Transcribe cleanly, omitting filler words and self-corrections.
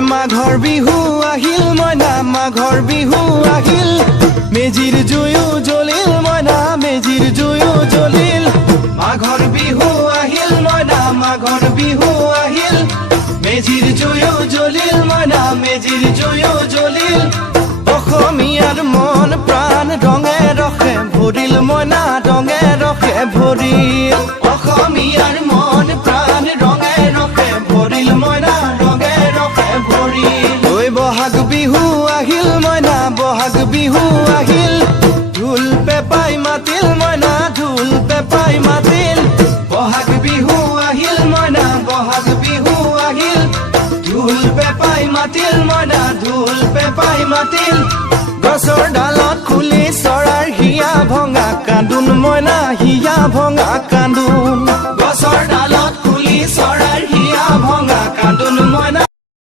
মাঘৰ বিহু আহিল মইনা মাঘৰ বিহু আহিল মেজিৰ জুয়ো জ্বলিল মইনা মেজিৰ জুয়ো জ্বলিল মাঘৰ বিহু আহিল মইনা মাঘৰ বিহু আহিল মেজিৰ জুয়ো জ্বলিল মইনা মেজিৰ জুয়ো জ্বলিল অসমীয়াৰ মন প্ৰাণ ৰঙে ৰসে ভৰিল মইনা ৰঙে ৰসে ভৰিল অসমীয়াৰ মন প্ৰাণ ৰঙে ৰসে ভৰিল মইনা ৰঙে ৰসে ভৰিল ঐ বহাগ বিহু আহিল মইনা বহাগ বিহু আহিল ঢোল পেপাই মাতিল মইনা ঢোল পেপাই মাতিল বহাগ বিহু আহিল মইনা বহাগ বিহু আহিল ঢোল পেপাই মাতিল মইনা ঢোল পেপাই মাতিল গছৰ ডালত খুলি চৰাৰ হিয়া ভঙা কান্দোন মইনা হিয়া ভঙা কান্দোন